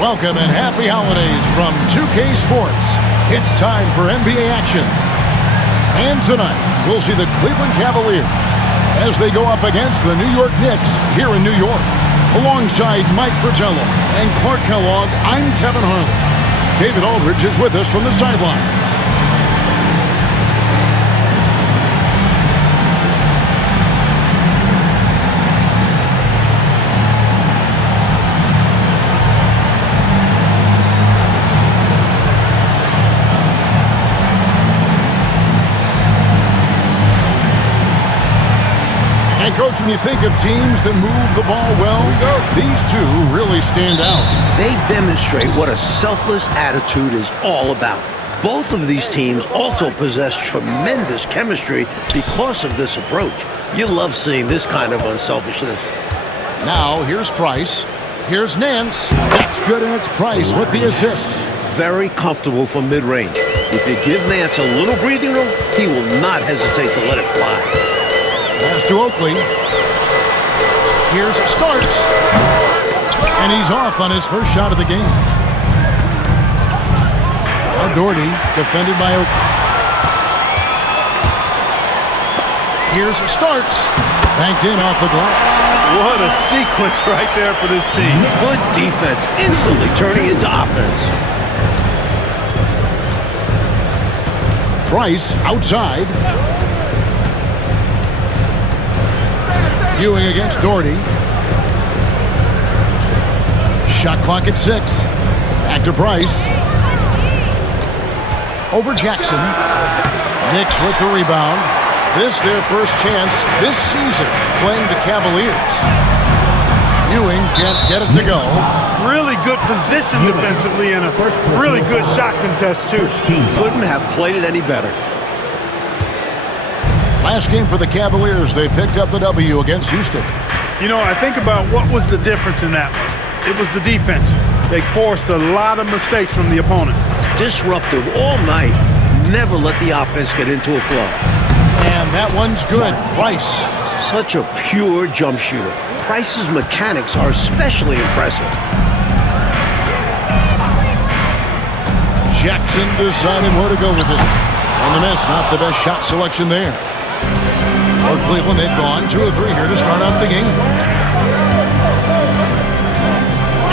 Welcome and happy holidays from 2K Sports. It's time for NBA action. And tonight, we'll see the Cleveland Cavaliers as they go up against the New York Knicks here in New York. Alongside Mike Fratello and Clark Kellogg, I'm Kevin Harlan. David Aldridge is with us from the sidelines. And Coach, when you think of teams that move the ball well, these two really stand out. They demonstrate what a selfless attitude is all about. Both of these teams also possess tremendous chemistry because of this approach. You love seeing this kind of unselfishness. Now, here's Price. Here's Nance. That's good, and it's Price with the assist. Very comfortable from mid-range. If you give Nance a little breathing room, he will not hesitate to let it fly. Pass to Oakley. Here's Starks. And he's off on his first shot of the game. Now Doherty, defended by Oakley. Here's Starks. Banked in off the glass. What a sequence right there for this team. Good defense, instantly turning into offense. Price outside. Ewing against Doherty. Shot clock at 6. Back to Price. Over Jackson. Knicks with the rebound. This their first chance this season playing the Cavaliers. Ewing can't get it to go. Really good position defensively and a really good shot contest too. Couldn't have played it any better. Last game for the Cavaliers, they picked up the W against Houston. You know, I think about what was the difference in that one. It was the defense. They forced a lot of mistakes from the opponent. Disruptive all night. Never let the offense get into a flow. And that one's good. Price. Such a pure jump shooter. Price's mechanics are especially impressive. Jackson deciding where to go with it. And the miss, not the best shot selection there. For Cleveland, they've gone 2 or 3 here to start out the game.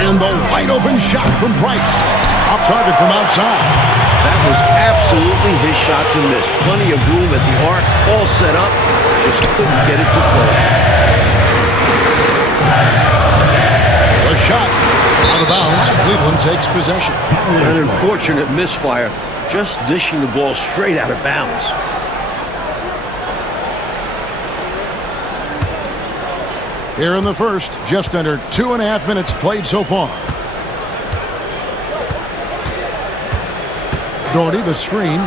And the wide open shot from Price. Off target from outside. That was absolutely his shot to miss. Plenty of room at the arc, all set up. Just couldn't get it to fall. The shot out of bounds. Cleveland takes possession. An unfortunate misfire. Just dishing the ball straight out of bounds. Here in the first, just under 2.5 minutes played so far. Doherty, the screen.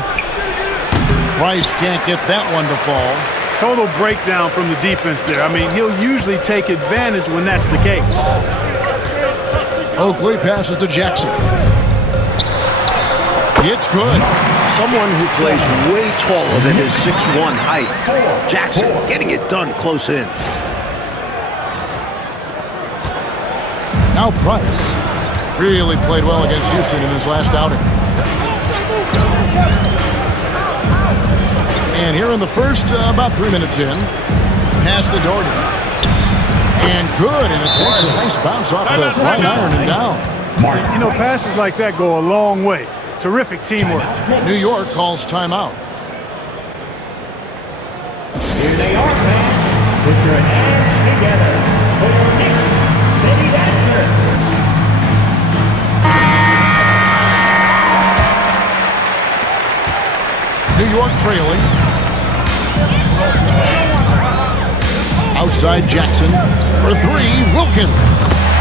Price can't get that one to fall. Total breakdown from the defense there. I mean, he'll usually take advantage when that's the case. Oakley passes to Jackson. It's good. Someone who plays way taller than his 6'1" height. Jackson getting it done close in. Now Price really played well against Houston in his last outing. And here in the first, about 3 minutes in, pass to Doherty. And good, and it takes a nice bounce off the fine iron and down. You know, passes like that go a long way. Terrific teamwork. New York calls timeout. Here they are, fans. Put your hands together for your Knicks City Dancer. New York trailing. Outside Jackson for 3, Wilkins.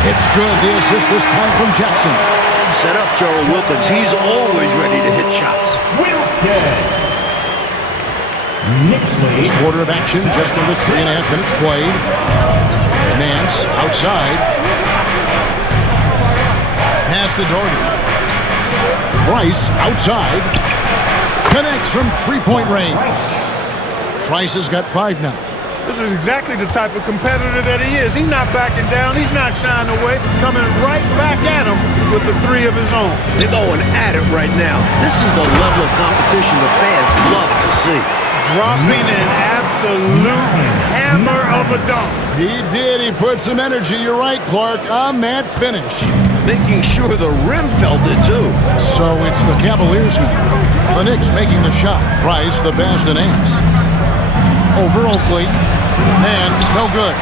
It's good, the assist this time from Jackson. Set up Gerald Wilkins. He's always ready to hit shots. Wilkins. Knicks lead. First quarter of action, just under 3.5 minutes played. Nance outside. Pass to Doherty. Price outside. Connects from 3-point range. Price has got 5 now. This is exactly the type of competitor that he is. He's not backing down. He's not shying away. Coming right back at him with the three of his own. They're going at it right now. This is the level of competition the fans love to see. Dropping an absolute hammer of a dunk. He did. He put some energy, you're right, Clark, on that finish. Making sure the rim felt it, too. So it's the Cavaliers now. The Knicks making the shot. Price, the pass to Nance. Over Oakley. Nance, no good.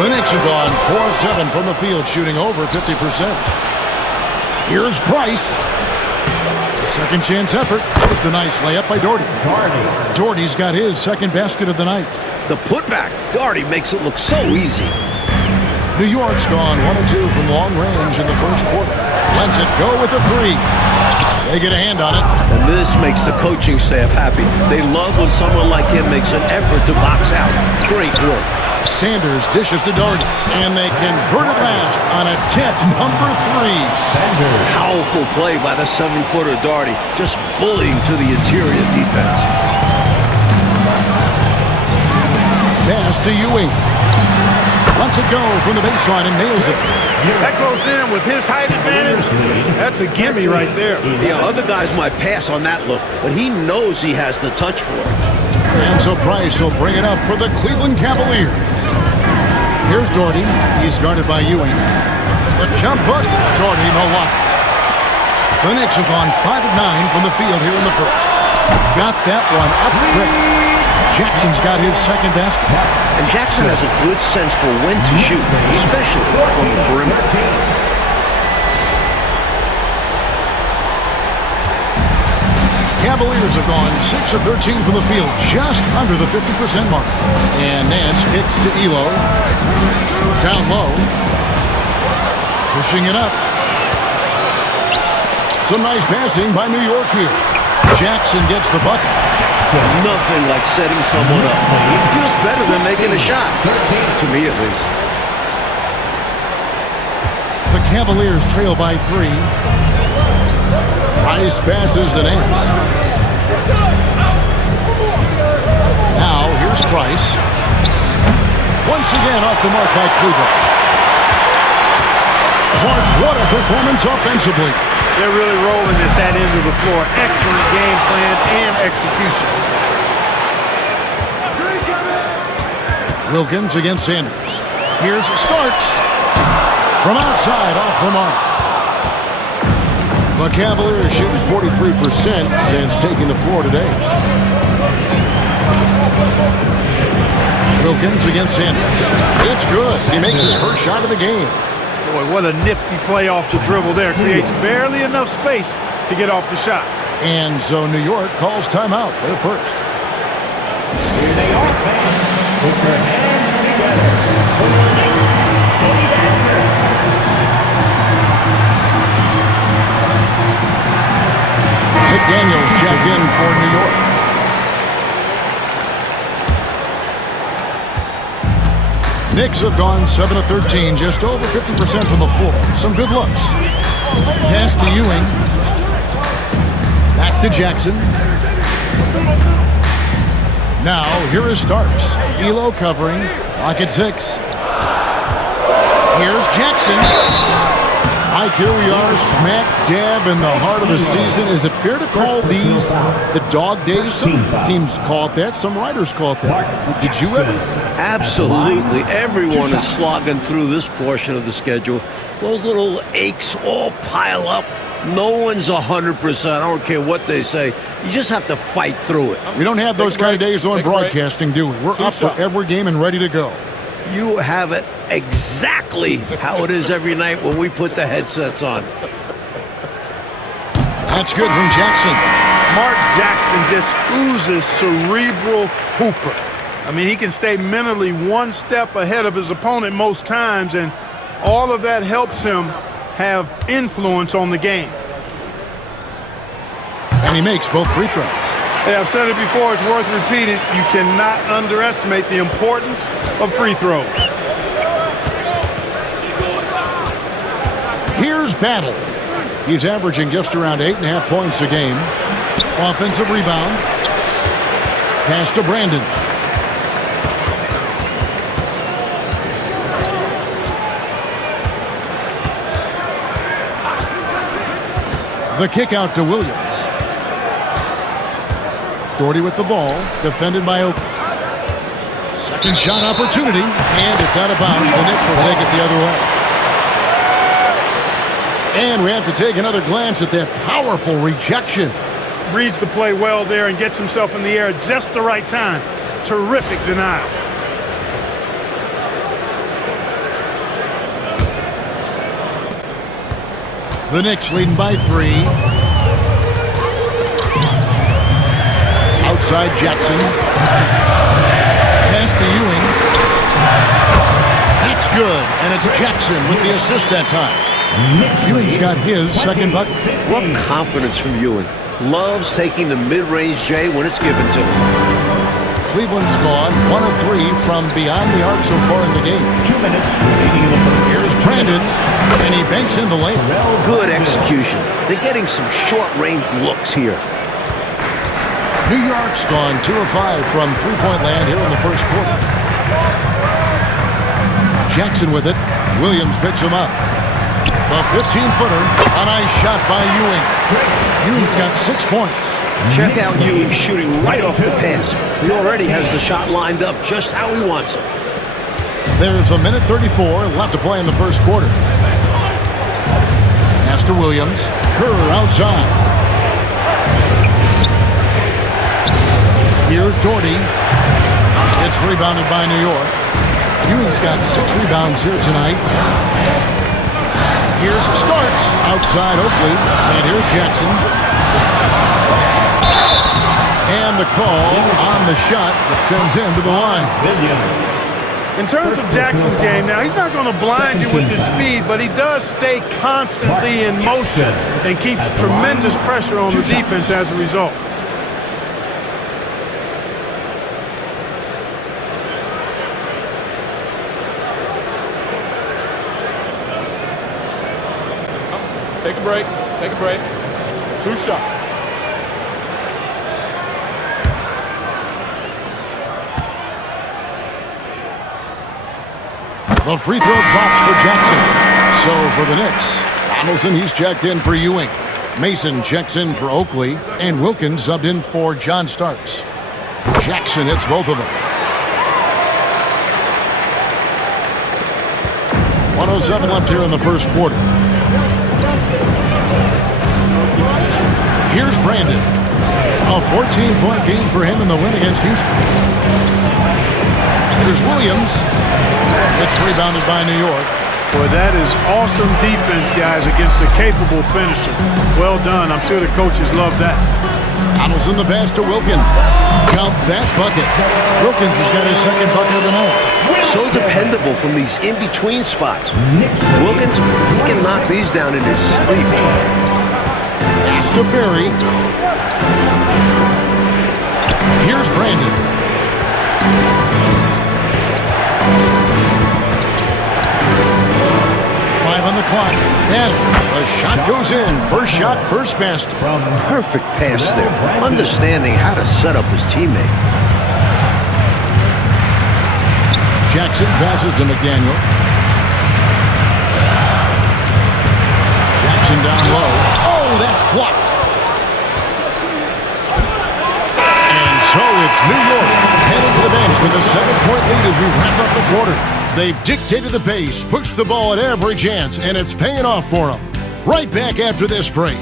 The Knicks have gone 4-7 from the field, shooting over 50%. Here's Price. Second chance effort. There's the nice layup by Doherty. Doherty's got his second basket of the night. The putback. Doherty makes it look so easy. New York's gone 1 of 2 from long range in the first quarter. Lets it go with a three. They get a hand on it. And this makes the coaching staff happy. They love when someone like him makes an effort to box out. Great work. Sanders dishes to Doherty, and they convert it last on attempt number 3. Powerful play by the 7-footer Doherty, just bullying to the interior defense. Pass to Ewing. Lets it go from the baseline and nails it. That goes in with his height advantage. That's a gimme right there. Yeah, other guys might pass on that look, but he knows he has the touch for it. And so Price will bring it up for the Cleveland Cavaliers. Here's Doherty. He's guarded by Ewing. The jump hook. Doherty, no luck. The Knicks have gone 5 of 9 from the field here in the first. Got that one up quick. Jackson's got his second basket. And Jackson has a good sense for when to shoot, especially from the perimeter. Cavaliers have gone 6 of 13 from the field, just under the 50% mark. And Nance kicks to Elo. Down low. Pushing it up. Some nice passing by New York here. Jackson gets the bucket. Nothing like setting someone up. It feels better than making a shot, to me at least. The Cavaliers trail by 3. Nice passes to Nance. Now, here's Price. Once again off the mark by Cleveland. Clark, what a performance offensively. They're really rolling at that end of the floor. Excellent game plan and execution. Wilkins against Sanders. Here's Starks. From outside, off the mark. The Cavaliers shooting 43% since taking the floor today. Wilkins against Sanders. It's good. He makes his first shot of the game. Boy, what a nifty play off the dribble there. Creates barely enough space to get off the shot. And so New York calls timeout. They're first. Here they are, fans. Put your hands together for your Knicks City Dancer. McDaniels checked in for New York. Knicks have gone 7 of 13, just over 50% from the floor. Some good looks. Pass to Ewing. Back to Jackson. Now, here is Starks. Elo covering. Lock at 6. Here's Jackson. Mike, here we are, smack dab in the heart of the season. Is it fair to call these the dog days? Some teams call it that. Some writers call it that. Did you ever? Absolutely. Everyone is slogging through this portion of the schedule. Those little aches all pile up. No one's 100%. I don't care what they say. You just have to fight through it. We don't have those kind of days on broadcasting, do we? We're up for every game and ready to go. You have it exactly how it is every night when we put the headsets on. That's good from Jackson. Mark Jackson just oozes cerebral hooper. I mean, he can stay mentally one step ahead of his opponent most times, and all of that helps him have influence on the game. And he makes both free throws. Hey, I've said it before, it's worth repeating. You cannot underestimate the importance of free throws. Here's Battle. He's averaging just around 8.5 points a game. Offensive rebound. Pass to Brandon. The kick out to Williams. Doherty with the ball, defended by Oakley. Second shot opportunity, and it's out of bounds. The Knicks will take it the other way. And we have to take another glance at that powerful rejection. Reads the play well there and gets himself in the air at just the right time. Terrific denial. The Knicks leading by 3. Outside Jackson. Pass to Ewing. That's good, and it's Jackson with the assist that time. Ewing's got his second bucket. What confidence from Ewing. Loves taking the mid-range J when it's given to him. Cleveland's gone 1 of 3 from beyond the arc so far in the game. 2 minutes remaining in the first. Here's Brandon, and he banks in the lane. Good execution. They're getting some short-range looks here. New York's gone 2 of 5 from three-point land here in the first quarter. Jackson with it. Williams picks him up. The 15-footer. A nice shot by Ewing. Ewing's got 6 points. Check out Ewing shooting right off the pass. He already has the shot lined up just how he wants it. There's a minute 34 left to play in the first quarter. Pass to Williams. Kerr outside. Here's Doherty. It's rebounded by New York. Ewing's got 6 rebounds here tonight. Here's Starks outside Oakley. And here's Jackson. And the call on the shot that sends him to the line. In terms of Jackson's game, now he's not going to blind you with his speed, but he does stay constantly in motion and keeps tremendous pressure on the defense as a result. Take a break. Take a break. 2 shots. The free throw drops for Jackson. So for the Knicks, Donaldson, he's checked in for Ewing. Mason checks in for Oakley. And Wilkins subbed in for John Starks. Jackson hits both of them. 1:07 left here in the first quarter. Here's Brandon. A 14-point game for him in the win against Houston. Here's Williams. It's rebounded by New York. Boy, that is awesome defense, guys, against a capable finisher. Well done. I'm sure the coaches love that. Donaldson the pass to Wilkins. Count that bucket. Wilkins has got his second bucket of the night. So dependable from these in-between spots. Wilkins, he can knock these down in his sleep. Pass to Ferry. Here's Brandon. On the clock, and the shot goes in. First shot, first basket. Perfect pass there, understanding how to set up his teammate. Jackson passes to McDaniel. Jackson down low. Oh, that's blocked. And so it's New York heading to the bench with a 7-point lead as we wrap up the quarter. They've dictated the pace, pushed the ball at every chance, and it's paying off for them. Right back after this break.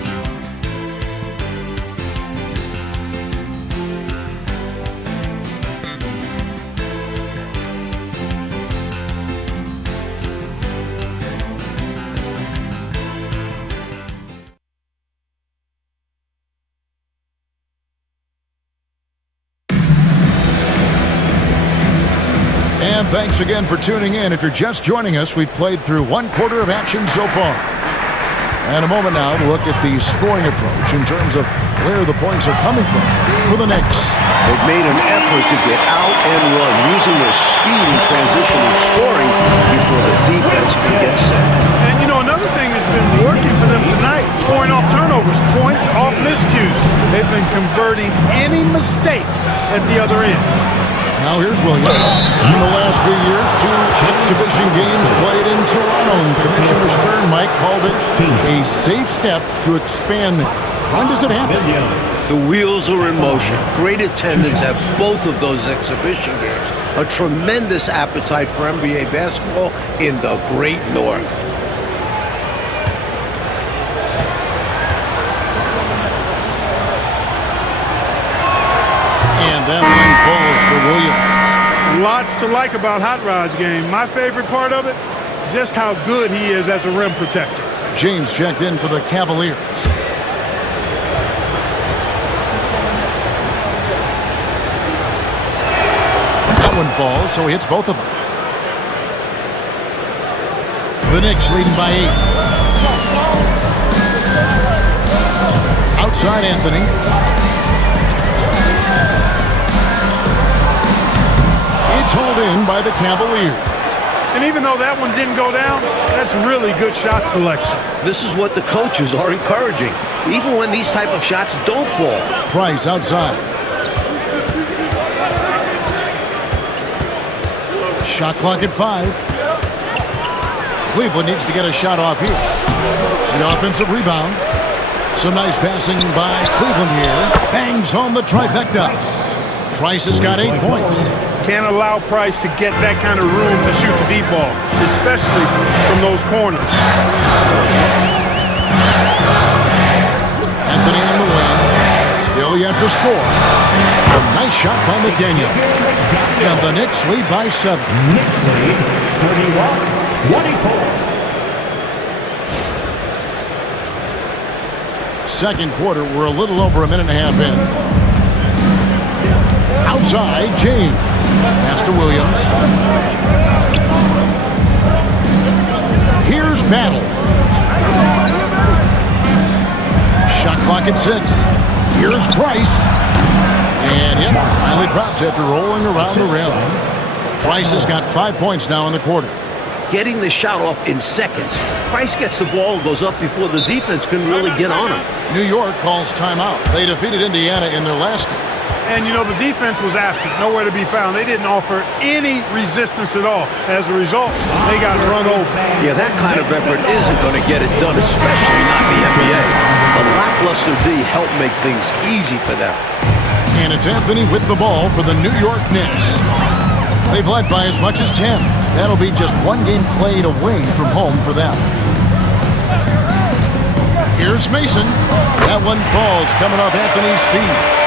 And thanks again for tuning in. If you're just joining us, we've played through 1 quarter of action so far. And a moment now to look at the scoring approach in terms of where the points are coming from for the Knicks. They've made an effort to get out and run, using their speed in transition and scoring before the defense can get set. And, you know, another thing that's been working for them tonight, scoring off turnovers, points off miscues. They've been converting any mistakes at the other end. Now here's Williams. In the last few years, 2 exhibition games played in Toronto, and Commissioner Stern Mike called it a safe step to expand them. When does it happen? The wheels are in motion. Great attendance at both of those exhibition games. A tremendous appetite for NBA basketball in the Great North. And that one falls for Williams. Lots to like about Hot Rod's game. My favorite part of it, just how good he is as a rim protector. James checked in for the Cavaliers. That one falls, so he hits both of them. The Knicks leading by 8. Outside Anthony. It's hauled in by the Cavaliers. And even though that one didn't go down, that's really good shot selection. This is what the coaches are encouraging, even when these type of shots don't fall. Price outside. Shot clock at 5. Cleveland needs to get a shot off here. The offensive rebound. Some nice passing by Cleveland here. Bangs home the trifecta. Price has got 8 points. Can't allow Price to get that kind of room to shoot the deep ball, especially from those corners. Anthony on the wing. Still yet to score. A nice shot by McDaniel. And the Knicks lead by 7. Knicks lead 31-24. Second quarter, we're a little over a minute and a half in. Outside, James. Pass to Williams. Here's Battle. Shot clock at 6. Here's Price. And yep, finally drops after rolling around the rim. Price has got 5 points now in the quarter. Getting the shot off in seconds. Price gets the ball and goes up before the defense can really get on him. New York calls timeout. They defeated Indiana in their last game. And, you know, the defense was absent, nowhere to be found. They didn't offer any resistance at all. As a result, they got run over. Yeah, that kind of effort isn't going to get it done, especially not in the NBA. The lackluster D helped make things easy for them. And it's Anthony with the ball for the New York Knicks. They've led by as much as 10. That'll be just one game played away from home for them. Here's Mason. That one falls coming off Anthony's feet.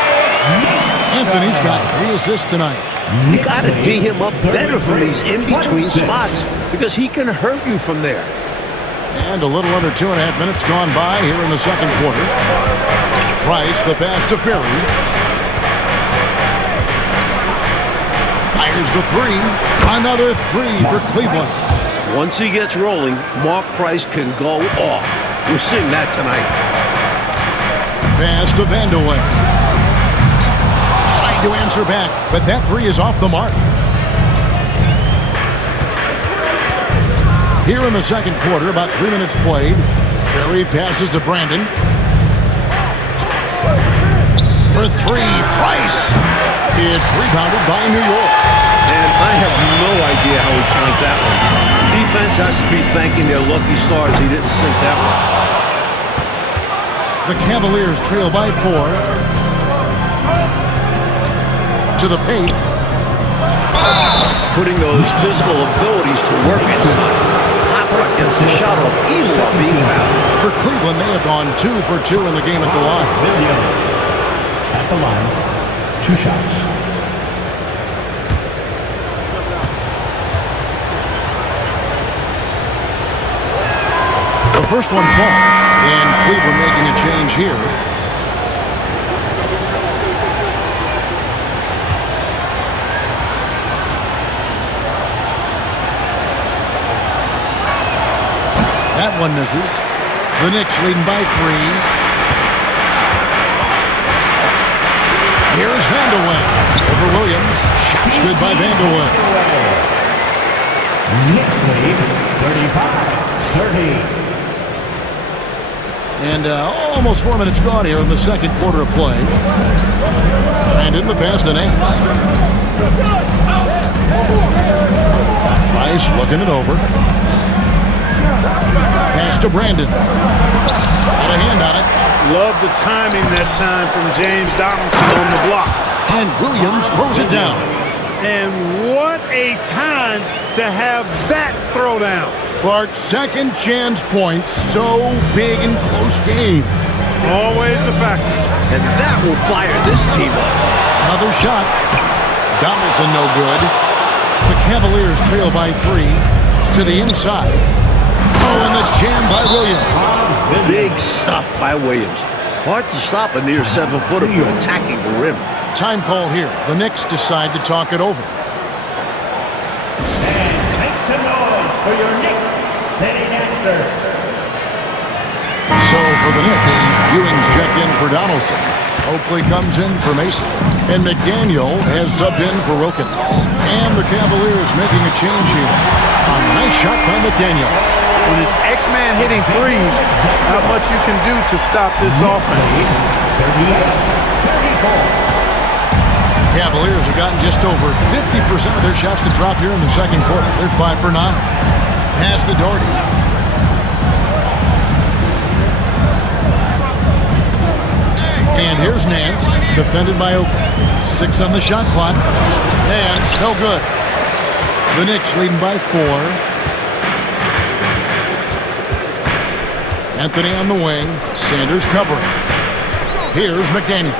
Anthony's got 3 assists tonight. You got to D him up better from these in-between spots because he can hurt you from there. And a little under 2.5 minutes gone by here in the second quarter. Price, the pass to Ferry. Fires the 3. Another 3 for Cleveland. Once he gets rolling, Mark Price can go off. We're seeing that tonight. Pass to Vanderway. To answer back, but that 3 is off the mark. Here in the second quarter, about 3 minutes played. Ferry passes to Brandon. For 3, Price. It's rebounded by New York. And I have no idea how he timed that one. Defense has to be thanking their lucky stars he didn't sink that one. The Cavaliers trail by 4. To the paint. Putting those physical abilities to work inside. Hopper gets the shot off even while being fouled. For Cleveland, they have gone 2 for 2 in the game at the line. At the line, 2 shots. The first one falls, and Cleveland making a change here. That one misses. The Knicks leading by 3. Here's Vanderway over Williams. Shots good by Vanderway. Knicks lead 35-30. And almost 4 minutes gone here in the second quarter of play. And in the pass to Nance. Price looking it over. Pass to Brandon. Got a hand on it. Love the timing that time from James Donaldson on the block. And Williams throws it down. And what a time to have that throwdown. Clark's second chance point, so big in close games. Always a factor. And that will fire this team up. Another shot. Donaldson no good. The Cavaliers trail by 3 to the inside. Oh, and the jam by Williams. Big stuff by Williams. Hard to stop a near 7-footer from attacking the rim. Time call here. The Knicks decide to talk it over. And make some noise for your Knicks sitting answer. So for the Knicks, Ewing's checked in for Donaldson. Oakley comes in for Mason. And McDaniel has subbed in for Wilkins. And the Cavaliers making a change here. A nice shot by McDaniel. When it's X-Man hitting threes, not much you can do to stop this offense. 34. Cavaliers have gotten just over 50% of their shots to drop here in the second quarter. They're 5 for 9. Pass to Doherty. And here's Nance, defended by Oakley. 6 on the shot clock. Nance, no good. The Knicks leading by 4. Anthony on the wing. Sanders covering. Here's McDaniel.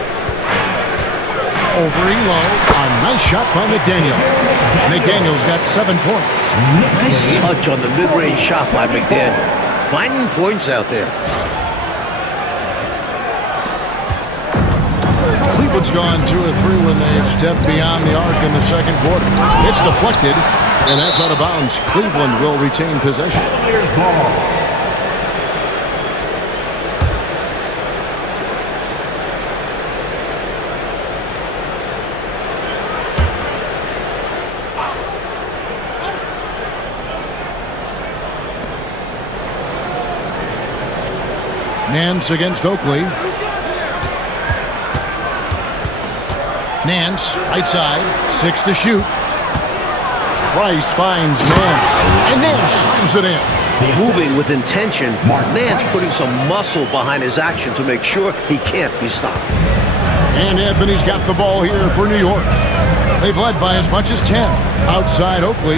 Over Elo. A nice shot by McDaniel. McDaniel's got 7 points. Nice touch on the mid-range shot by McDaniel. Finding points out there. Cleveland's gone 2 of 3 when they've stepped beyond the arc in the second quarter. It's deflected, and that's out of bounds. Cleveland will retain possession. Here's ball. Nance against Oakley. Nance, right side, 6 to shoot. Price finds Nance, and Nance slams it in. Moving with intention, Nance putting some muscle behind his action to make sure he can't be stopped. And Anthony's got the ball here for New York. They've led by as much as 10. Outside Oakley.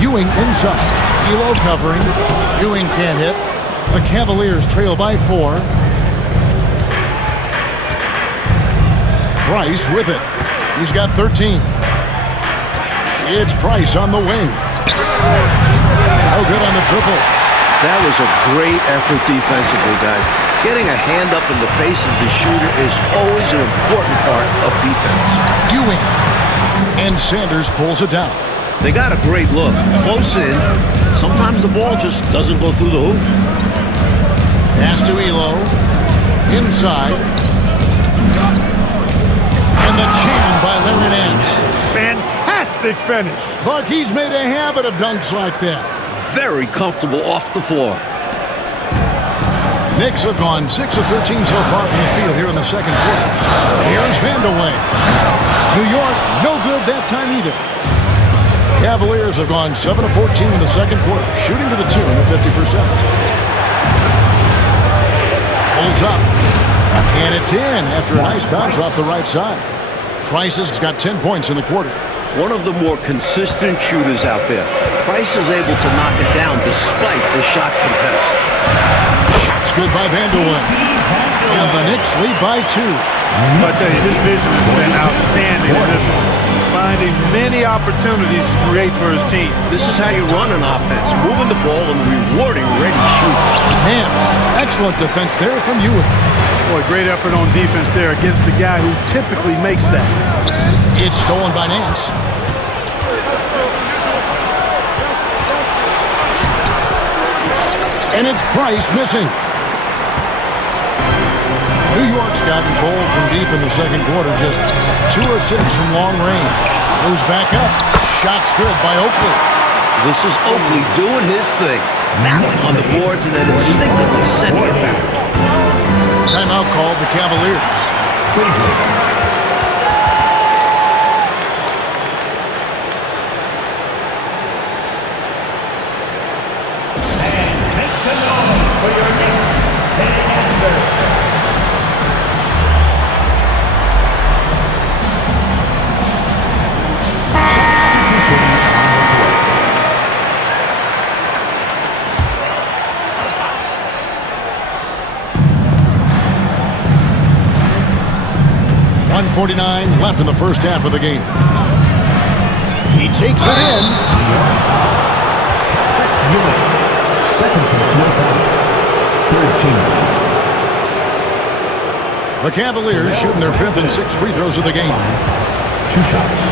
Ewing inside. Elo covering. Ewing can't hit. The Cavaliers trail by 4. Price with it. He's got 13. It's Price on the wing. No good on the triple. That was a great effort defensively, guys. Getting a hand up in the face of the shooter is always an important part of defense. Ewing. And Sanders pulls it down. They got a great look. Close in. Sometimes the ball just doesn't go through the hoop. Pass to Elo. Inside. And the jam by Larry Nance. Fantastic finish. Clark, he's made a habit of dunks like that. Very comfortable off the floor. Knicks have gone 6 of 13 so far from the field here in the second quarter. Here's Vandeweghe. New York, no good that time either. Cavaliers have gone 7 of 14 in the second quarter, shooting to the tune of 50%. Pulls up. And it's in after a nice bounce off the right side. Price has got 10 points in the quarter. One of the more consistent shooters out there. Price is able to knock it down despite the shot contest. Shot's good by Vandeweghe. And the Knicks lead by 2. I tell you, his vision has been outstanding in this one. Finding many opportunities to create for his team. This is how you run an offense. Moving the ball and rewarding ready shooters. Nance, excellent defense there from Ewing. Boy, great effort on defense there against a guy who typically makes that. It's stolen by Nance. And it's Price missing. New York's gotten cold from deep in the second quarter, just 2 of 6 from long range. Goes back up. Shot's good by Oakley. This is Oakley doing his thing. Battling on the boards and then instinctively sending it back. Timeout called the Cavaliers. 3:49 left in the first half of the game. He takes it in. Second personal foul. Third team foul. The Cavaliers shooting their 5th and 6th free throws of the game. 2 shots.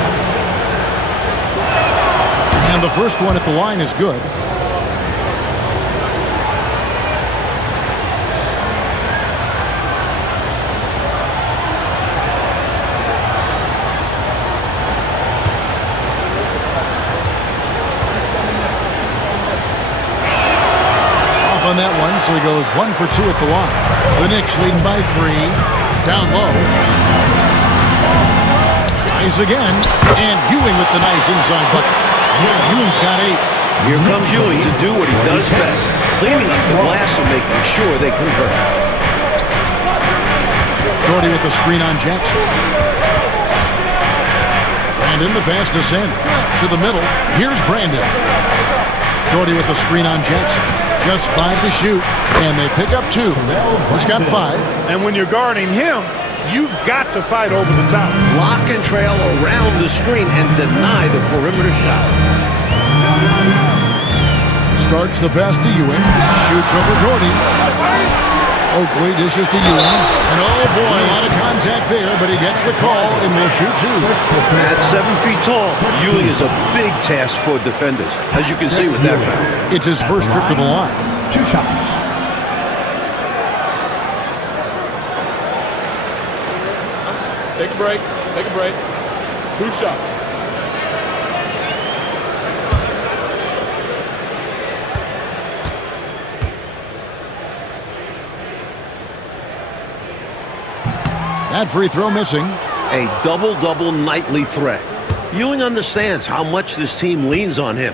And the first one at the line is good. On that one, so he goes 1 for 2 at the line. The Knicks leading by 3. Down low. Tries again. And Ewing with the nice inside bucket. Ewing's got 8. Here comes Ewing to do what he does best, cleaning up the glass and making sure they convert. Doherty with the screen on Jackson. Brandon the pass to Sanders. To the middle. Here's Brandon. Doherty with the screen on Jackson. Just 5 to shoot, and they pick up 2. He's got 5. And when you're guarding him, you've got to fight over the top. Lock and trail around the screen and deny the perimeter shot. Starts the pass to Ewing. Shoots over Doherty. Oakley dishes to Ewing. And oh boy, a lot of contact there, but he gets the call and will shoot 2. At 7 feet tall, Ewing is a big task for defenders, as you can see with that foul. It's his first trip to the line. 2 shots. Take a break. Take a break. 2 shots. That free throw missing. A double-double nightly threat. Ewing understands how much this team leans on him.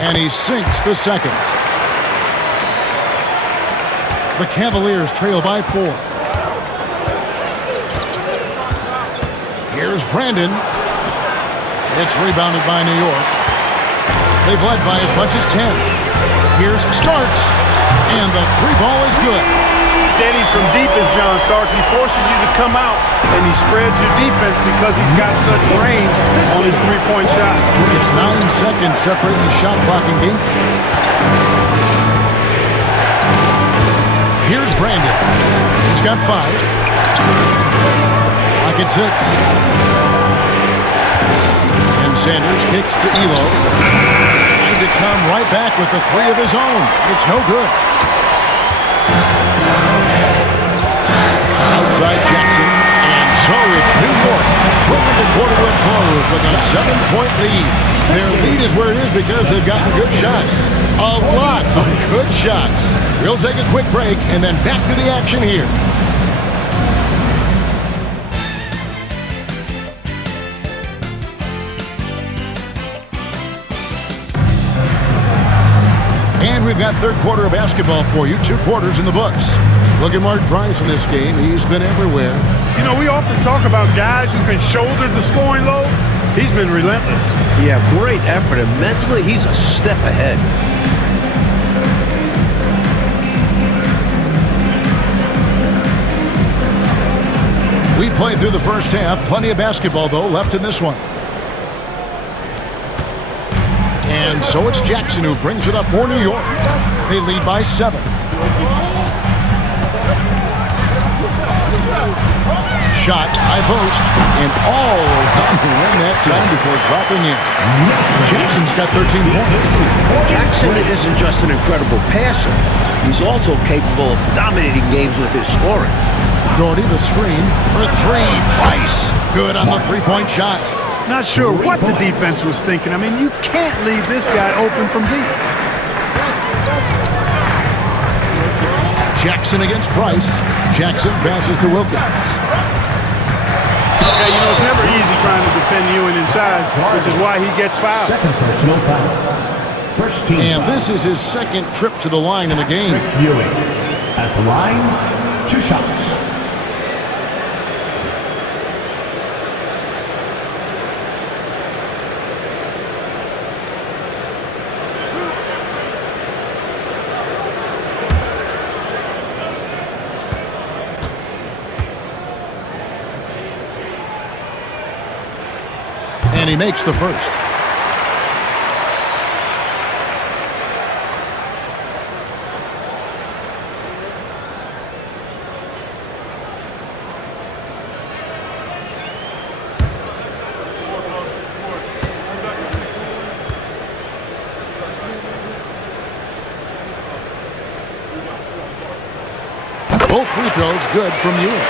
And he sinks the second. The Cavaliers trail by 4. Here's Brandon. It's rebounded by New York. They've led by as much as 10. Here's Starks. And the 3-ball is good. Steady from deep as John Starks. He forces you to come out, and he spreads your defense because he's got such range on his 3-point shot. It's 9 seconds separating the shot clock and game. Here's Brandon. He's got 5. Clock at 6. And Sanders kicks to Elo. Trying to come right back with the 3 of his own. It's no good. Outside Jackson. And so it's New York bringing the quarter to a close with a 7-point lead. Their lead is where it is because they've gotten good shots. A lot of good shots. We'll take a quick break and then back to the action here. And we've got third quarter of basketball for you. 2 quarters in the books. Look at Mark Price in this game. He's been everywhere. You know, we often talk about guys who can shoulder the scoring load. He's been relentless. Yeah, great effort, and mentally he's a step ahead. We played through the first half. Plenty of basketball, though, left in this one. And so it's Jackson who brings it up for New York. They lead by 7. Shot, high post, and all win that time before dropping in. Jackson's got 13 points. Jackson isn't just an incredible passer. He's also capable of dominating games with his scoring. Doherty the screen for 3. Price. Good on the 3-point shot. Not sure what the defense was thinking. I mean, you can't leave this guy open from deep. Jackson against Price. Jackson passes to Wilkins. Yeah, you know, it's never easy trying to defend Ewing inside, which is why he gets fouled. Second personal foul. First team And foul. this is his second trip to the line in the game. Rick Ewing. At the line, 2 shots. And he makes the first. Both free throws good from Ewing.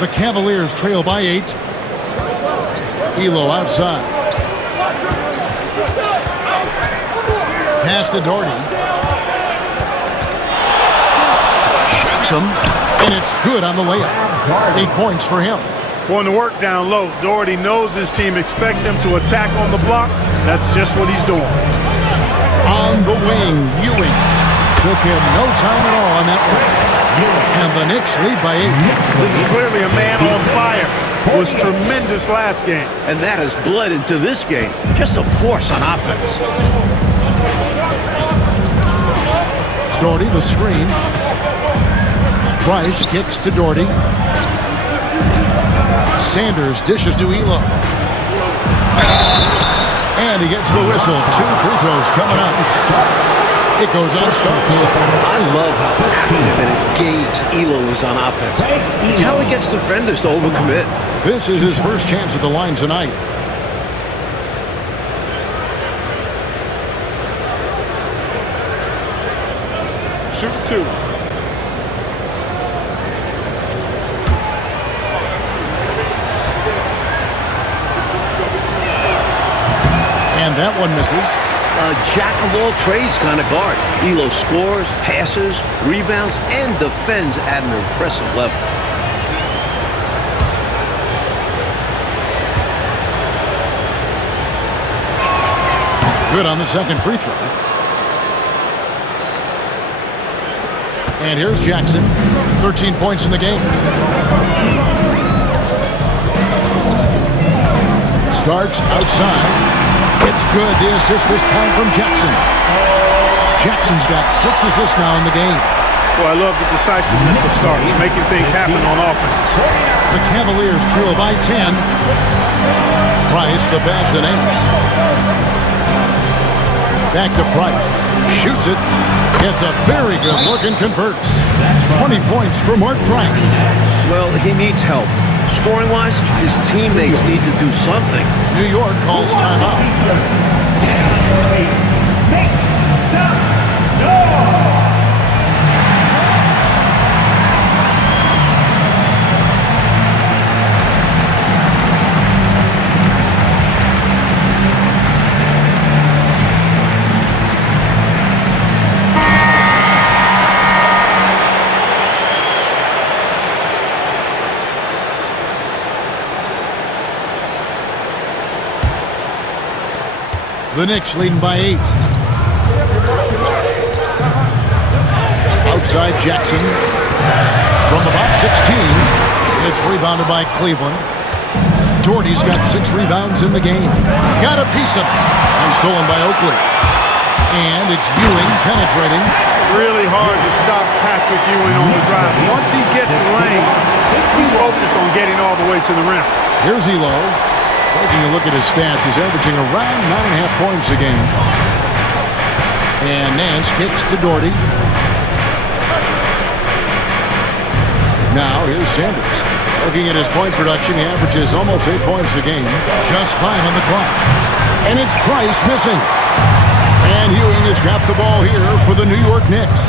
The Cavaliers trail by 8. Elo outside. Pass to Doherty. Shakes him, and it's good on the layup. 8 points for him. Going to work down low. Doherty knows his team expects him to attack on the block. That's just what he's doing. On the wing, Ewing. Took him no time at all on that one. And the Knicks lead by 8. This is clearly a man on fire. Was tremendous last game. And that has bled into this game. Just a force on offense. Doherty the screen. Price kicks to Doherty. Sanders dishes to Elo. And he gets the whistle. 2 free throws coming up. It goes on Starks. I love how active and engaged Elo is on offense. It's how he gets defenders to overcommit. This is his first chance at the line tonight. Shoot 2. And that one misses. A jack-of-all-trades kind of guard. Elo scores, passes, rebounds, and defends at an impressive level. Good on the second free throw. And here's Jackson. 13 points in the game. Starks outside. It's good. The assist this time from Jackson. Jackson's got 6 assists now in the game. Well, I love the decisiveness of Starks, making things happen on offense. The Cavaliers trail by 10. Price the pass to Nance. Back to Price. Shoots it. Gets a very good look and converts. 20 points for Mark Price. Well, he needs help. Scoring-wise, his teammates need to do something. New York calls timeout. Make some noise! The Knicks leading by 8. Outside Jackson. From about 16. It's rebounded by Cleveland. Doherty's got 6 rebounds in the game. Got a piece of it. And stolen by Oakley. And it's Ewing penetrating. Really hard to stop Patrick Ewing on the drive. Once he gets lane, he's focused on getting all the way to the rim. Here's Elo. Taking a look at his stats, he's averaging around 9.5 points a game. And Nance kicks to Doherty. Now here's Sanders. Looking at his point production, he averages almost 8 points a game. Just 5 on the clock. And it's Price missing. And Ewing has got the ball here for the New York Knicks.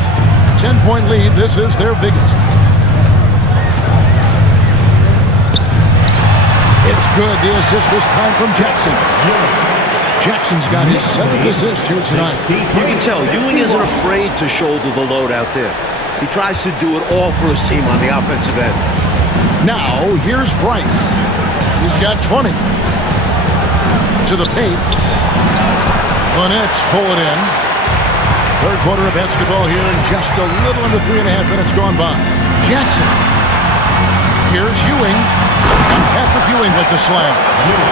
10-point lead. This is their biggest. It's good. The assist this time from Jackson. Jackson's got his 7th assist here tonight. You can tell Ewing isn't afraid to shoulder the load out there. He tries to do it all for his team on the offensive end. Now, here's Price. He's got 20. To the paint. The Knicks pull it in. Third quarter of basketball here and just a little under 3.5 minutes gone by. Jackson. Here's Ewing. And Patrick Ewing with the slam.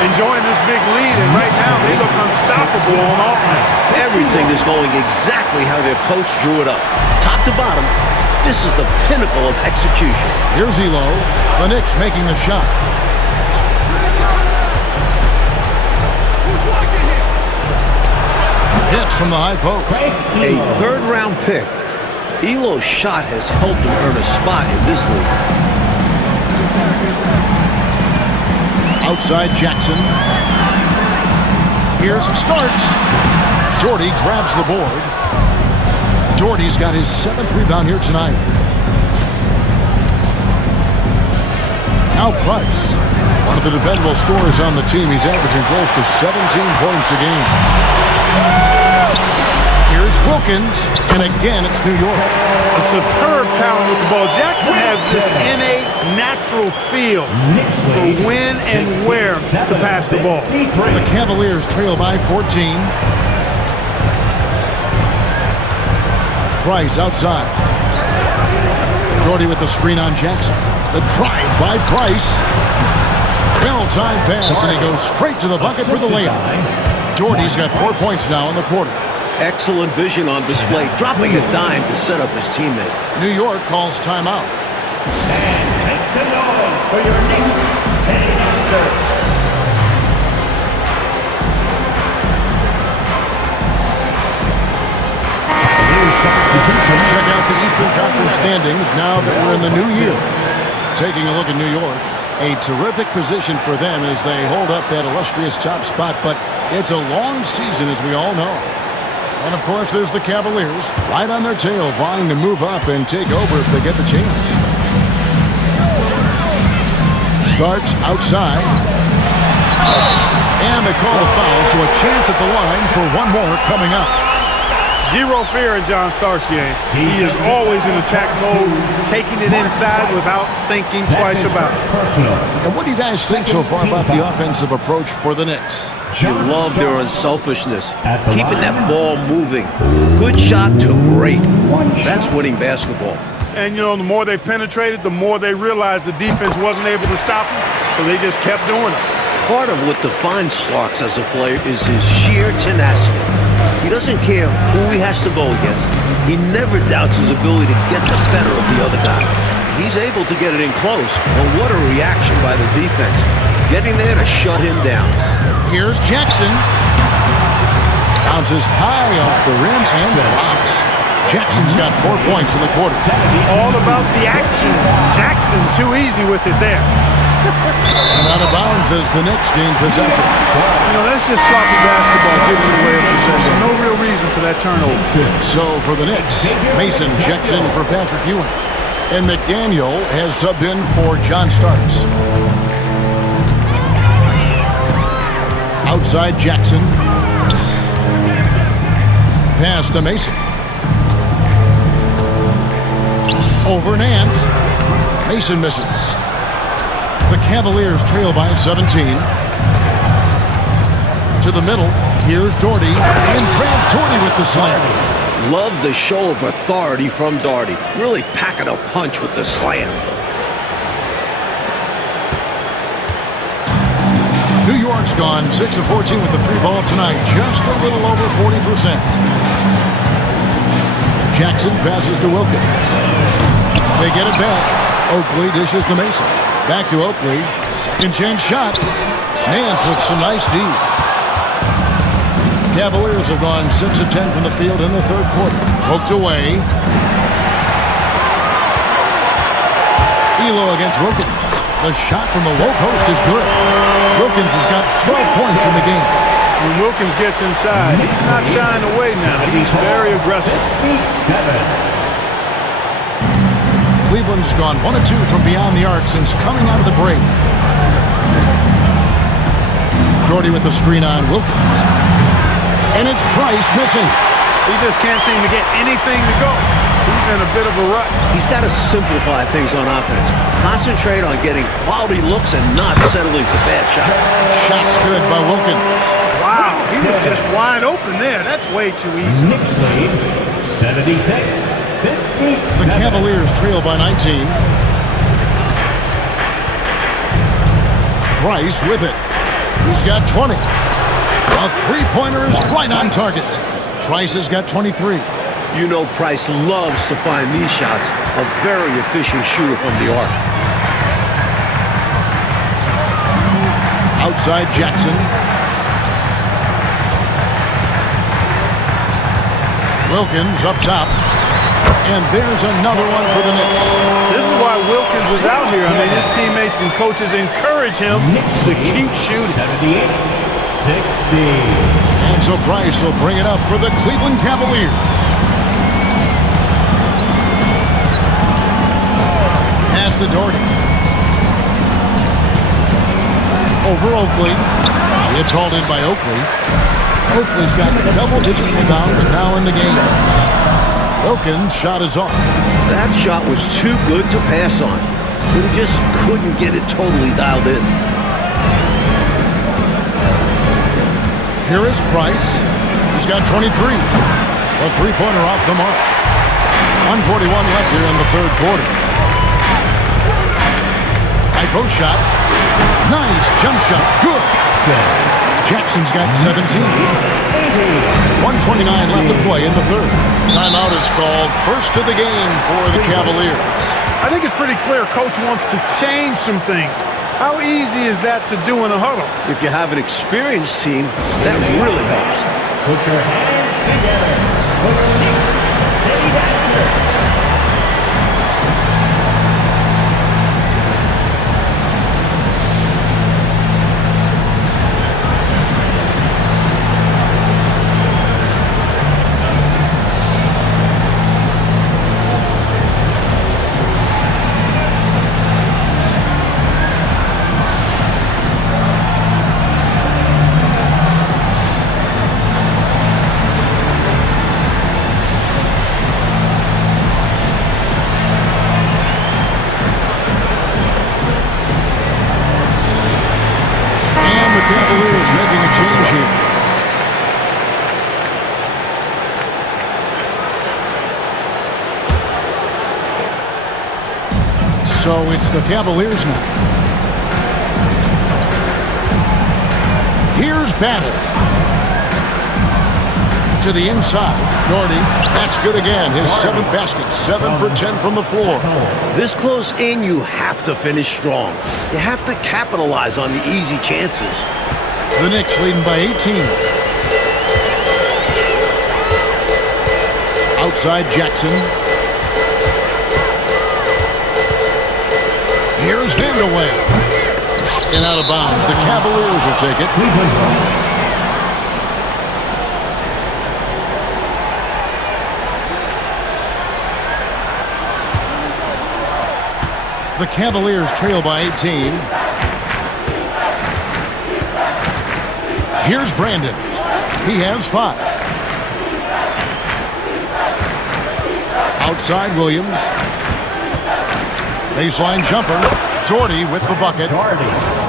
Enjoying this big lead, and right now they look unstoppable on offense. Everything is going exactly how their coach drew it up. Top to bottom, this is the pinnacle of execution. Here's Elo. The Knicks making the shot. Hits from the high post. A third-round pick. Elo's shot has helped him earn a spot in this league. Outside Jackson. Here's Starks. Doherty grabs the board. Doherty's got his 7th rebound here tonight. Now Price, one of the dependable scorers on the team. He's averaging close to 17 points a game. Here's Wilkins, and again it's New York. A superb talent with the ball. Jackson has this innate, natural feel for when and where to pass the ball. The Cavaliers trail by 14. Price outside. Doherty with the screen on Jackson. The drive by Price. Bell-time pass, and he goes straight to the bucket for the layup. Doherty's got 4 points now in the quarter. Excellent vision on display, dropping a dime to set up his teammate. New York calls timeout. And make some noise for your Knicks setting answer. Check out the Eastern Conference standings now that we're in the new year. Taking a look at New York, a terrific position for them as they hold up that illustrious top spot, but it's a long season, as we all know. And, of course, there's the Cavaliers, right on their tail, vying to move up and take over if they get the chance. Starks outside. And they call a foul, so a chance at the line for one more coming up. Zero fear in John Starks' game. He is always in attack mode, taking it inside without thinking twice about it. And what do you guys think so far about the offensive approach for the Knicks? You love their unselfishness, keeping that ball moving. Good shot to great. That's winning basketball. And, you know, the more they penetrated, the more they realized the defense wasn't able to stop them, so they just kept doing it. Part of what defines Starks as a player is his sheer tenacity. He doesn't care who he has to go against. He never doubts his ability to get the better of the other guy. He's able to get it in close, and what a reaction by the defense. Getting there to shut him down. Here's Jackson. Bounces high off the rim and drops. Jackson's got 4 points in the quarter. All about the action. Jackson too easy with it there. And out of bounds as the Knicks gain possession. You know, that's just sloppy basketball giving away a possession. No real reason for that turnover. So for the Knicks, Mason checks in for Patrick Ewing. And McDaniel has subbed in for John Starks. Outside Jackson. Pass to Mason. Over Nance. Mason misses. The Cavaliers trail by 17. To the middle. Here's Doherty. And Grant Doherty with the slam. Love the show of authority from Doherty. Really packing a punch with the slam. New York's gone 6 of 14 with the 3-ball tonight. Just a little over 40%. Jackson passes to Wilkins. They get it back. Oakley dishes to Mason. Back to Oakley. Second chance shot. Nance with some nice D. Cavaliers have gone 6 of 10 from the field in the third quarter. Poked away. Elo against Wilkins. The shot from the low post is good. Wilkins has got 12 points in the game. When Wilkins gets inside, he's not shying away now. He's very aggressive. Cleveland's gone 1 of 2 from beyond the arc since coming out of the break. Doherty with the screen on Wilkins. And it's Price missing. He just can't seem to get anything to go. He's in a bit of a rut. He's got to simplify things on offense. Concentrate on getting quality looks and not settling for bad shots. Shot's good by Wilkins. Wow, he was just wide open there. That's way too easy. Knicks lead 76-57. The Cavaliers trail by 19. Price with it. He's got 20. A three-pointer is right on target. Price has got 23. You know Price loves to find these shots. A very efficient shooter from the arc. Outside Jackson. Wilkins up top. And there's another one for the Knicks. This is why Wilkins is out here. I mean, his teammates and coaches encourage him to keep shooting. 78-60. And so Price will bring it up for the Cleveland Cavaliers. Pass to Doherty. Over Oakley. It's hauled in by Oakley. Oakley's got double-digit rebounds now in the game. Wilkins' shot is off. That shot was too good to pass on. But he just couldn't get it totally dialed in. Here is Price. He's got 23. A three-pointer off the mark. 1:41 left here in the third quarter. High post shot. Nice jump shot. Good. Jackson's got 17. 1:29 left to play in the third. Timeout is called. First of the game for the Cavaliers. I think it's pretty clear Coach wants to change some things. How easy is that to do in a huddle? If you have an experienced team, that really helps. Put your hands together for your Knicks City Dancers. Cavaliers making a change here. So it's the Cavaliers now. Here's Battle. To the inside. Doherty. That's good again. His seventh basket. 7 for 10 from the floor. This close in, you have to finish strong. You have to capitalize on the easy chances. The Knicks leading by 18. Outside Jackson. Here's Vandeweghe. And out of bounds. The Cavaliers will take it. The Cavaliers trail by 18. Here's Brandon. He has 5. Outside Williams. Baseline jumper. Doherty with the bucket.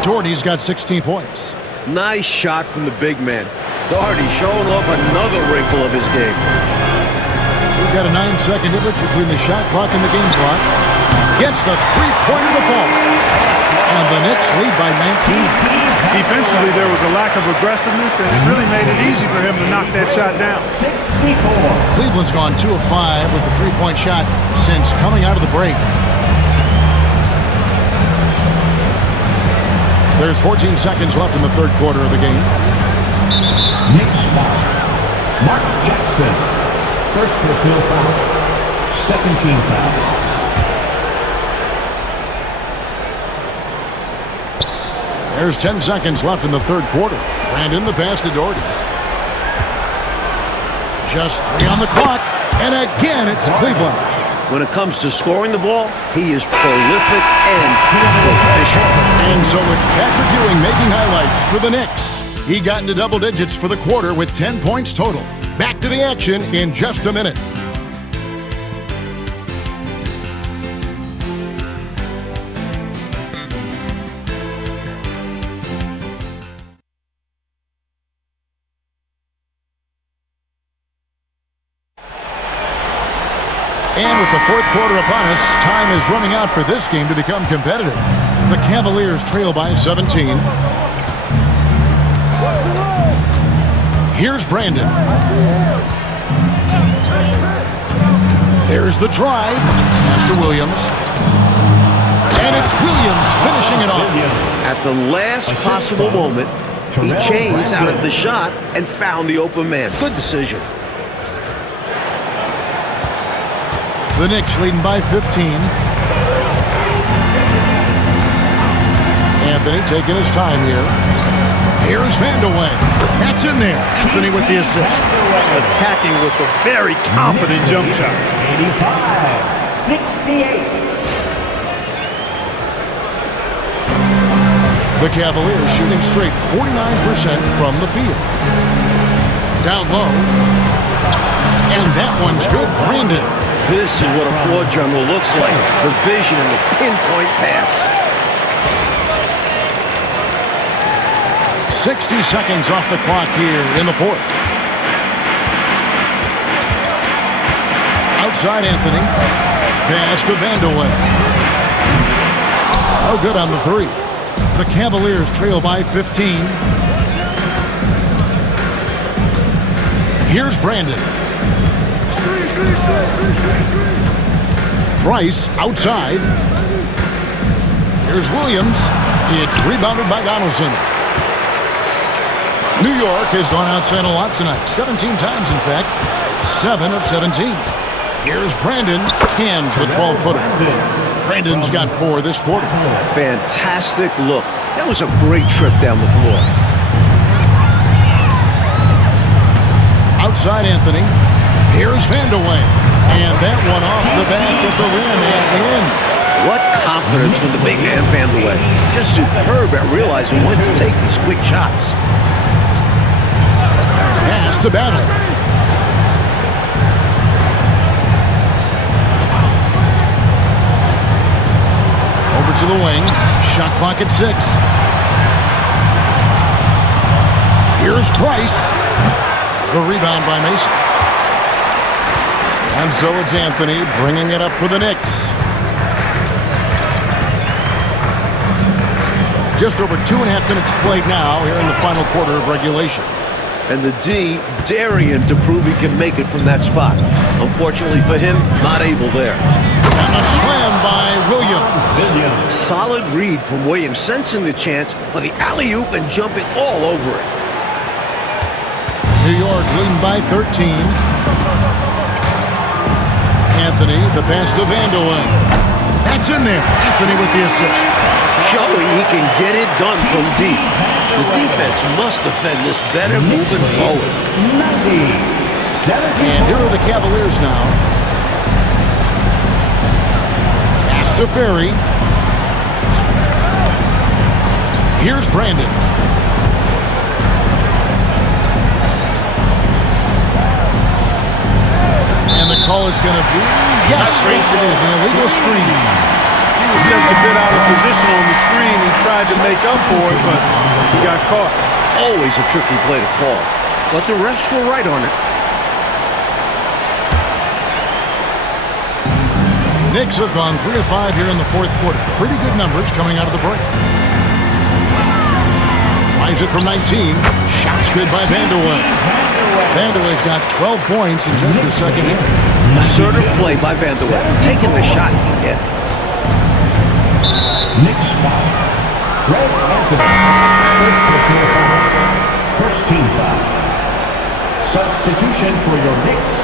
Doherty's got 16 points. Nice shot from the big man. Doherty showing off another wrinkle of his game. We've got a 9-second difference between the shot clock and the game clock. Gets the three-pointer to fall. And the Knicks lead by 19. Defensively, there was a lack of aggressiveness, and it really made it easy for him to knock that shot down. 64. Cleveland's gone 2 of 5 with the three-point shot since coming out of the break. There's 14 seconds left in the third quarter of the game. Knicks foul. Mark Jackson. First personal foul. Second team foul. There's 10 seconds left in the third quarter. Brandon the pass to Doherty. Just 3 on the clock. And again, it's Cleveland. When it comes to scoring the ball, he is prolific and proficient. And so it's Patrick Ewing making highlights for the Knicks. He got into double digits for the quarter with 10 points total. Back to the action in just a minute. And with the fourth quarter upon us, time is running out for this game to become competitive. The Cavaliers trail by 17. Here's Brandon. There's the drive. Pass to Williams. And it's Williams finishing it off. At the last possible moment, he changed out of the shot and found the open man. Good decision. The Knicks leading by 15. Anthony taking his time here. Here's Vandeweghe. That's in there. Anthony with the assist. Attacking with a very confident jump shot. 85-68. The Cavaliers shooting straight 49% from the field. Down low. And that one's good. Brandon. This is what a floor general looks like. The vision and the pinpoint pass. 60 seconds off the clock here in the fourth. Outside Anthony. Pass to Vandeweghe. Oh, good on the three. The Cavaliers trail by 15. Here's Brandon. Price outside. Here's Williams. It's rebounded by Donaldson. New York has gone outside a lot tonight. 17 times, in fact. 7 of 17. Here's Brandon. Cans the 12-footer. Brandon's got 4 this quarter. Fantastic look. That was a great trip down the floor. Outside Anthony. Here's Vandeweghe. And that one off the back of the rim and in. What confidence from the big man Vandeweghe. Just superb at realizing when to take these quick shots. Pass to Battle. Over to the wing. Shot clock at 6. Here's Price. The rebound by Mason. And so it's Anthony bringing it up for the Knicks. Just over 2.5 minutes played now here in the final quarter of regulation. And the D daring to prove he can make it from that spot. Unfortunately for him, not able there. And a slam by Williams. Solid read from Williams, sensing the chance for the alley-oop and jumping all over it. New York leading by 13. Anthony, the pass to Vandeweghe. That's in there. Anthony with the assist. Showing he can get it done from deep. The defense must defend this better moving forward. 90-74. And here are the Cavaliers now. Pass to Ferry. Here's Brandon. And the call is going to be, yes, it is an illegal screen. He was just a bit out of position on the screen. He tried to make up for it, but he got caught. Always a tricky play to call. But the refs were right on it. Knicks have gone 3 of 5 here in the fourth quarter. Pretty good numbers coming out of the break. Tries it from 19. Shots good by Vandeweghe. Vandeweghe's got 12 points in just the second half. Assertive play by Vandeweghe. Taking the shot he can get. Knicks foul. Greg Anthony. First personal foul. First team foul. Substitution for your Knicks.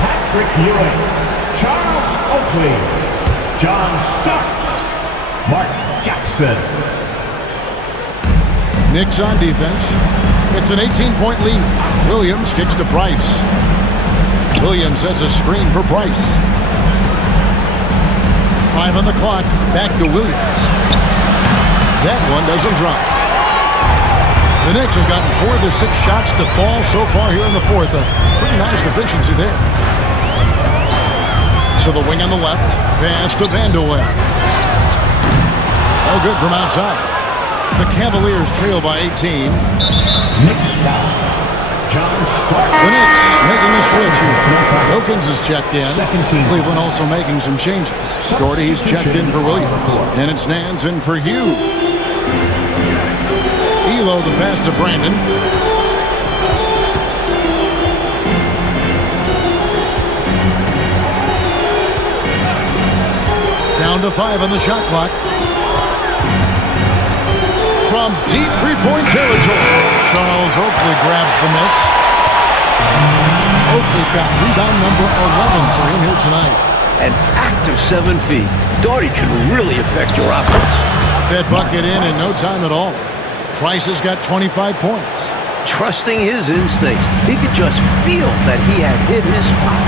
Patrick Ewing. Charles Oakley. John Starks. Mark Jackson. Knicks on defense. It's an 18-point lead. Williams kicks to Price. Williams sets a screen for Price. 5 on the clock. Back to Williams. That one doesn't drop. The Knicks have gotten 4 of their 6 shots to fall so far here in the fourth. A pretty nice efficiency there. To the wing on the left. Pass to Vandeweghe. No good from outside. The Cavaliers trail by 18. Knicks foul. John Starks. The Knicks making a switch here. Wilkins is checked in. Second team. Cleveland also making some changes. Gordy's checked in for Williams. And it's Nance in for Hugh. Elo the pass to Brandon. Down to 5 on the shot clock. From deep three-point territory, Charles Oakley grabs the miss. Oakley's got rebound number 11 for him here tonight. An active 7 feet. Daugherty can really affect your offense. That bucket in no time at all. Price has got 25 points. Trusting his instincts, he could just feel that he had hit his spot.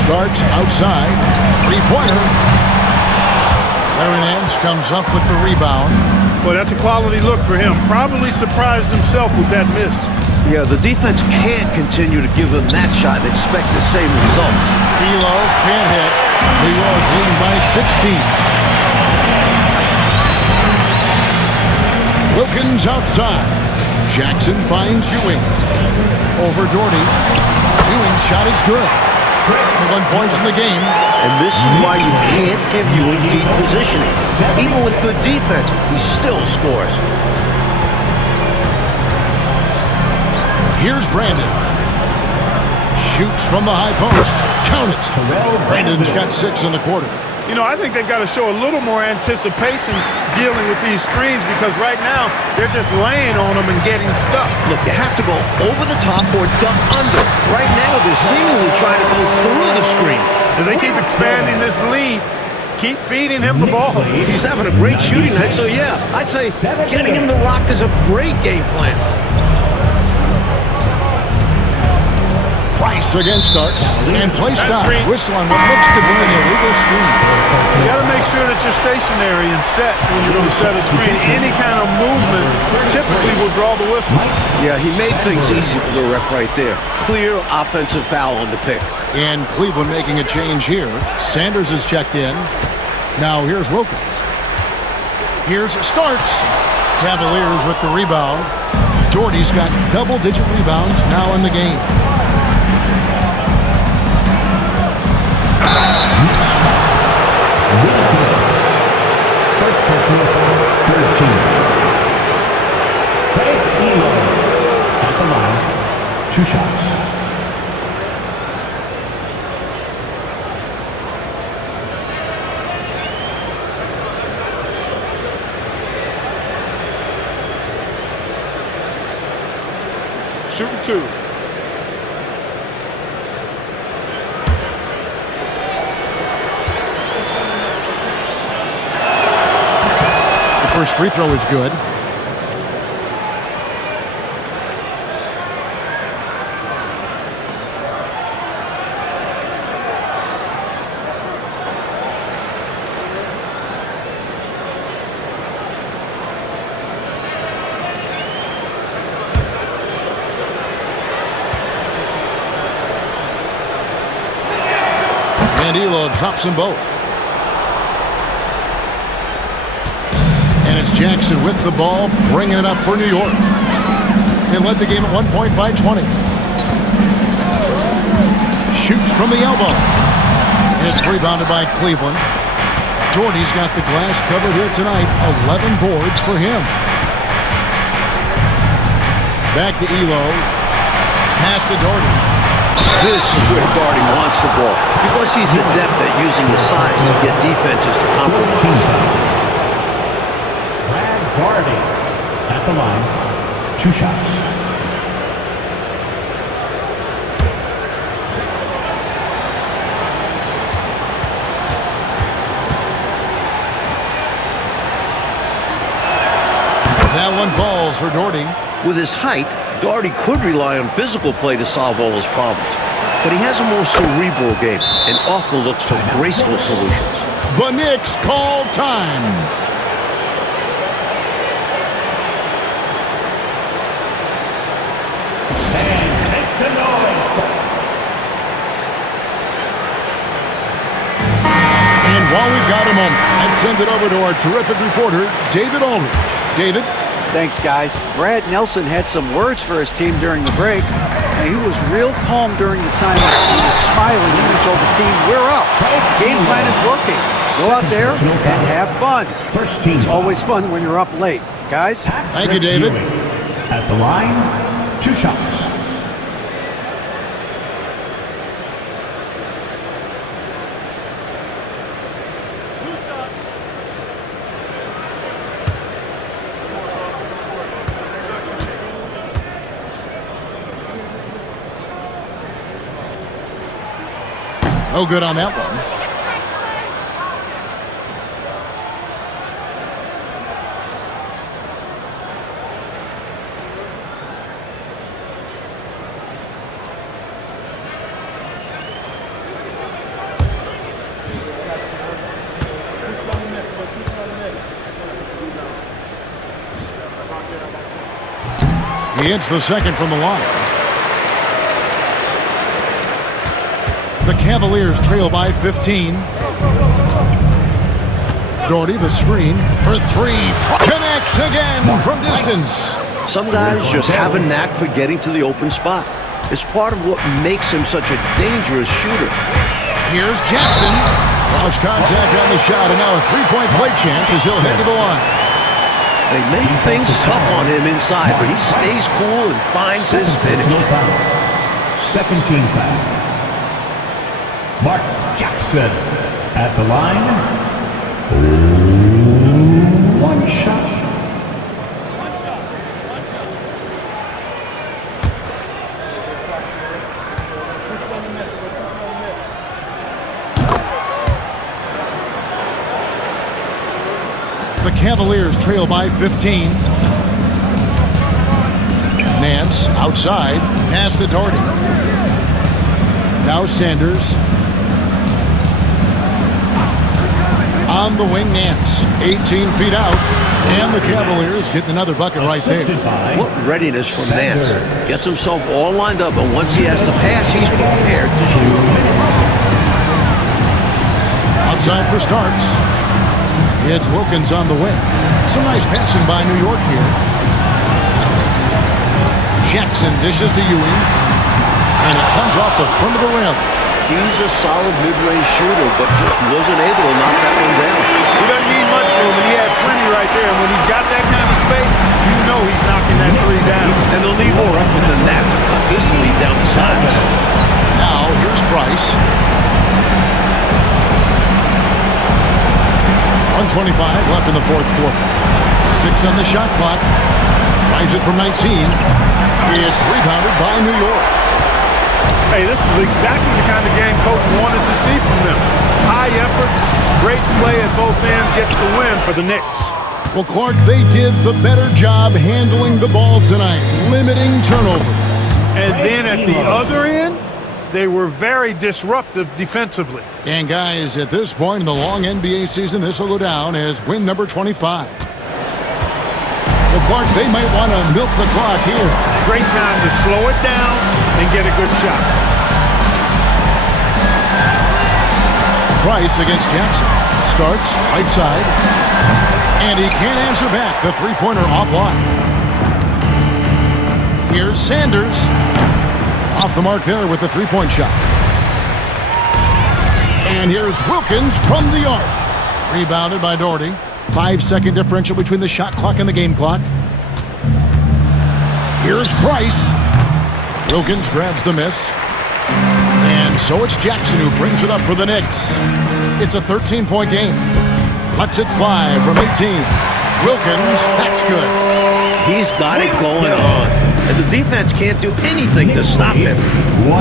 Starks outside. Three-pointer. Larry Nance comes up with the rebound. Well, that's a quality look for him. Probably surprised himself with that miss. Yeah, the defense can't continue to give him that shot and expect the same results. Elo can't hit. New York leading by 16. Wilkins outside. Jackson finds Ewing. Over Daugherty. Ewing's shot is good. 1 point in the game. And this is why you can't give Ewing deep positioning. Even with good defense, he still scores. Here's Brandon. Shoots from the high post. Count it. Brandon's got 6 in the quarter. You know, I think they've got to show a little more anticipation dealing with these screens because right now they're just laying on them and getting stuck. Look, you have to go over the top or duck under. Right now, they're seemingly trying to go through the screen. As they keep expanding this lead, keep feeding him the ball. He's having a great shooting night, so yeah, I'd say getting him the rock is a great game plan. Price against Starks. And play stops. Whistle on what looks to be an illegal screen. You got to make sure that you're stationary and set when you're going to set a screen. Any kind of movement typically will draw the whistle. Yeah, he made things easy for the ref right there. Clear offensive foul on the pick. And Cleveland making a change here. Sanders is checked in. Now here's Wilkins. Here's Starks. Cavaliers with the rebound. Daugherty's got double-digit rebounds now in the game. First personal foul, 13th. Craig Elo at the line. 2 shots. Shooting 2. First free throw is good. And Elo drops them both. And it's Jackson with the ball, bringing it up for New York. They led the game at 1 point by 20. Shoots from the elbow. It's rebounded by Cleveland. Daugherty's got the glass covered here tonight. 11 boards for him. Back to Elo. Pass to Daugherty. This is where Daugherty wants the ball because he's adept at using his size to get defenses to compromise. Daugherty at the line. 2 shots. That one falls for Daugherty. With his height, Daugherty could rely on physical play to solve all his problems. But he has a more cerebral game and often looks for graceful solutions. The Knicks call time. And while we've got a moment, let's send it over to our terrific reporter, David Aldridge. David? Thanks, guys. Brad Nelson had some words for his team during the break. And he was real calm during the time. He was smiling when he told the team, we're up. The game plan is working. Go out there and have fun. First team. It's always fun when you're up late. Guys? Thank you, David. At the line, 2 shots. No good on that one. He hits the second from the line. The Cavaliers trail by 15. Doherty, the screen for three. Connects again from distance. Some guys just have a knack for getting to the open spot. It's part of what makes him such a dangerous shooter. Here's Jackson. Cross contact on the shot, and now a three-point play chance as he'll head to the line. They make things tough on him inside, but he stays cool and finds his finish. Second team foul. Mark Jackson at the line. One shot. The Cavaliers trail by 15. Nance outside, pass to Doherty. Now Sanders. On the wing, Nance. 18 feet out. And the Cavaliers getting another bucket right there. What readiness from Nance. Gets himself all lined up, and once he has to pass, he's prepared to shoot. Outside for Starks. It's Wilkins on the wing. Some nice passing by New York here. Jackson dishes to Ewing. And it comes off the front of the rim. He's a solid mid-range shooter, but just wasn't able to knock that one down. He doesn't need much room, and he had plenty right there. And when he's got that kind of space, you know he's knocking that three down. And they'll need more effort than that to cut this lead down the side. Now, here's Price. 1:25 left in the fourth quarter. 6 on the shot clock. Tries it from 19. It's rebounded by New York. Hey, this was exactly the kind of game Coach wanted to see from them. High effort, great play at both ends, gets the win for the Knicks. Well, Clark, they did the better job handling the ball tonight, limiting turnovers. And then at the other end, they were very disruptive defensively. And guys, at this point in the long NBA season, this will go down as win number 25. Well, Clark, they might want to milk the clock here. Great time to slow it down and get a good shot. Price against Jackson. Starts right side. And he can't answer back. The three-pointer offline. Here's Sanders. Off the mark there with the three-point shot. And here's Wilkins from the arc. Rebounded by Doherty. 5-second differential between the shot clock and the game clock. Here's Price. Wilkins grabs the miss. And so it's Jackson who brings it up for the Knicks. It's a 13-point game. Lets it fly from 18. Wilkins, that's good. He's got it going on. And the defense can't do anything to stop him. 105-90.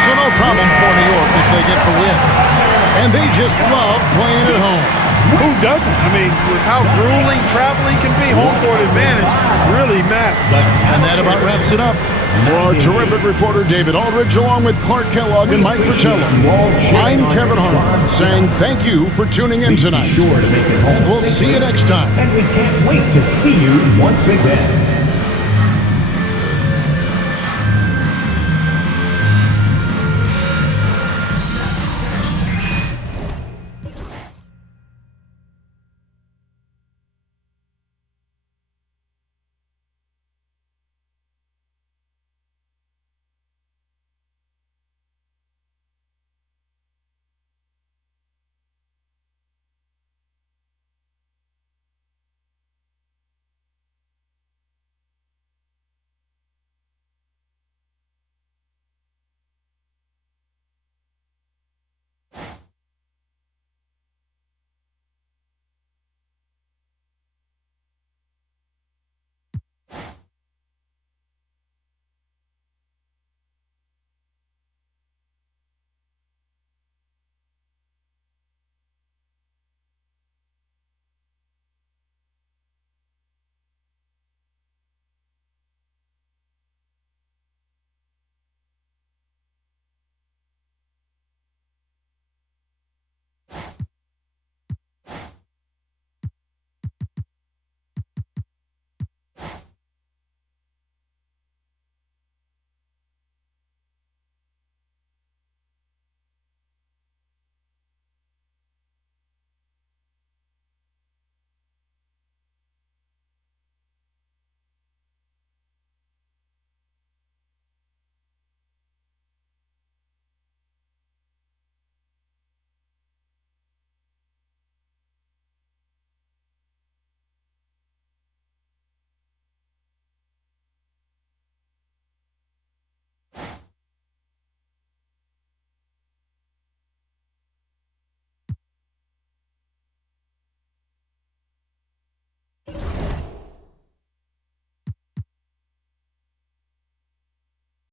So no problem for New York as they get the win. And they just love playing at home. Who doesn't? I mean, with how grueling traveling can be, home court advantage really matters. And that about wraps it up. For our terrific reporter David Aldridge, along with Clark Kellogg and Mike Fratello, I'm Kevin Harlan saying thank you for tuning in tonight. And we'll see you next time. And we can't wait to see you once again.